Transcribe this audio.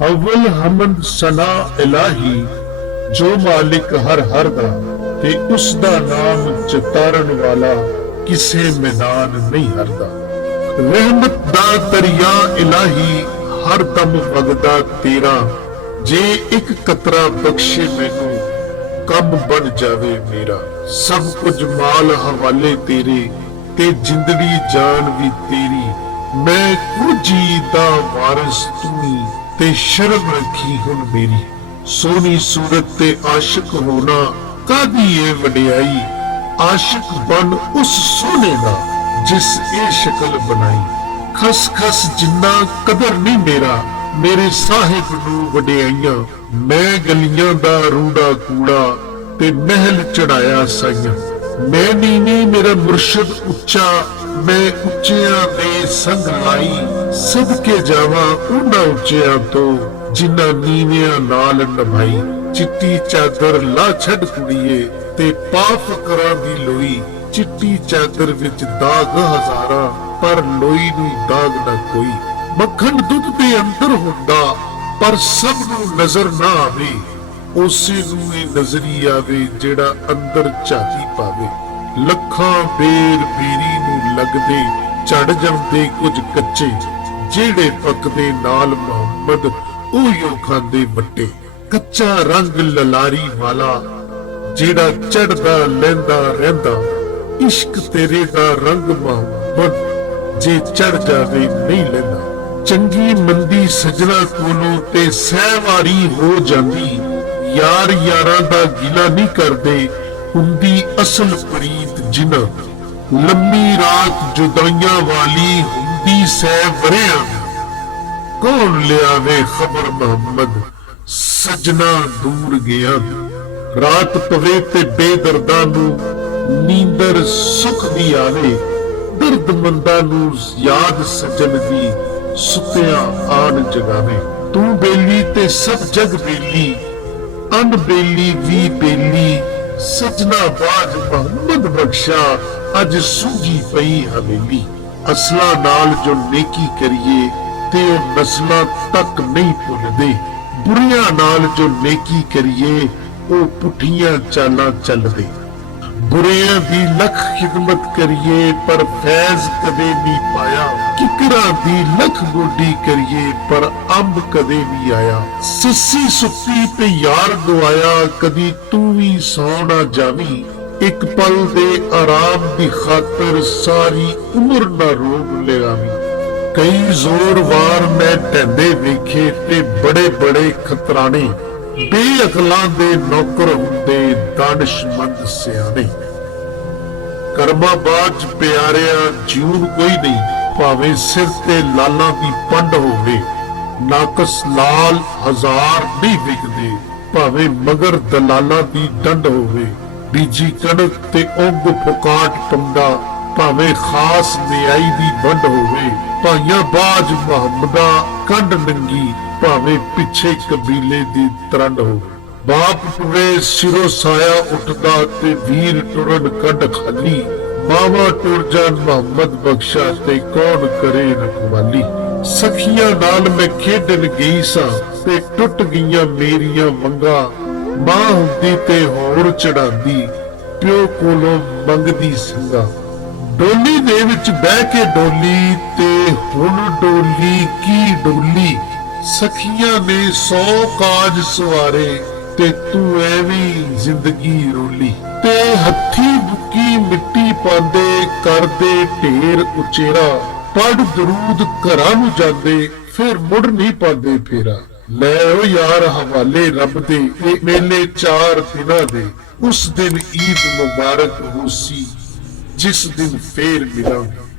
अव्वल हमद सना इलाही जो मालिक हर दा ते उसदा नाम चितारन वाला किसे मैदान नहीं हरदा। रहमत दा दरिया इलाही हर दम वगदा तेरा, जे एक कतरा बख्शे मैनू कब बन जावे मेरा। सब कुछ माल हवाले तेरे ते जिंदड़ी जान भी तेरी, मैं कुजी दा वारिस तू ही ते शर्म रखी हुन मेरी। सोनी सूरत ते आशिक होना कादी ए वडियाई, आशिक बन उस सोने दा जिस ए शक्ल बनाई। खस खस जिन्ना कदर नहीं मेरा मेरे साहिब नू वडियाइयां, मैं गलियां दा रूड़ा कूड़ा ते महल चढ़ाया साइयां। मैं नीवी मेरा मुर्शद उच्चा, मैं उच्चियां दे संग लाई, सदके जावा उन्हां उच्चियां तो जिन्ना नीवियां नाल निभाई। चिट्टी चादर ला छड़ कुड़िए ते पा फकरां दी लोई, चिट्टी चादर विच दाग हजारां पर लोई नू दाग ना कोई। मक्खन दुध दे अंदर हुंदा पर सब नू नजर ना आवे, उसे नू ही नजरी आवे जेड़ा अंदर झाती पावे। लखां बेर बेरी नू लगदे झड़ जांदे कुछ कच्चे, जेड़े पकदे नाल मोहम्मद ओहियो खांदे बट्टे। कच्चा रंग ललारी वाला जेड़ा चढ़दा लैंदा रहिंदा, इश्क तेरे दा रंग मोहम्मद जे चढ़ जावे नहीं लैंदा। चंगी मंदी सजना कोलों ते सहवारी हो जांदी, यार यारां दा गिला नहीं करदे हुंदी असल प्रीत जिन्ना। लंबी रात जुदाइयां वाली हुंदी सह वरियां, कौन लियावे खबर मोहम्मद सजना दूर गया। रात पवे ते बेदर्दा नू नींदर सुख दी आवे, दर्दमंदा नू याद सजन दी सुतिया आन जगावे। तू बेली ते सब जग बेली, अन बेली वी बेली, सजना बाज मोहम्मद बख्शा अज सूझी पई हवेली। असला नाल जो नेकी करिए ते ओ नस्लां तक नहीं भुलदे, बुरियां नाल जो नेकी करिए ओ पुठियां चालां चलदे। बुरियां दी लख खिदमत करिए पर फैज कदे नहीं पाया, किकरा दी लख गोडी करिए पर अंब कदे नहीं आया। सस्सी सुत्ती ते यार गवाया कदी तू भी सौ ना जावी, एक पल दे आराम दी खातर सारी उम्र ना रोग लगावी। कई जोर वार मैं ढंडे वेखे ते बड़े बड़े खतराने, बेअकलां दे नौकर हुंदे दानिशमंद सियाने। करमा बाज प्यारिया जीवन कोई नहीं, भावें सिर ते लालां दी पंड होवे, नाकस लाल हजार नहीं विकदे, भावें मगर दलालां दी डंड होवे। बीजी कणक ते उंग फुकाट पंगा, भावें खास न्याई दी बंड होवे। भाइयां बाज मुहम्मदा कंड नंगी, भावें पिछे कबीले दी तरंड होवे। बाप टुरे सिरो साया उठदा ते वीर टुरन कंड खाली, मावा टुर जान मोहम्मद बख्शा ते कौन करे रखवाली। सखियां नाल मैं खेडन गई सा ते टुट गईयां मेरियां वंगा, मां हुंदी ते होर चढ़ांदी प्यो कोलों मंगदी संगा। डोली दे विच बह के डोली ते हुण डोली की डोली, सखियां ने 100 काज सवारे ते तू एवें जिंदगी रोली। ते हथी बुकी मिट्टी पांदे करदे ढेर उचेरा, पढ़ दरूद घरां नूं जांदे फिर मुड़ नहीं पांदे फेरा। लै ओ यार हवाले रब दे ए मेले 4 दिनां दे, उस दिन ईद मुबारक होसी जिस दिन फेर मिलांगे।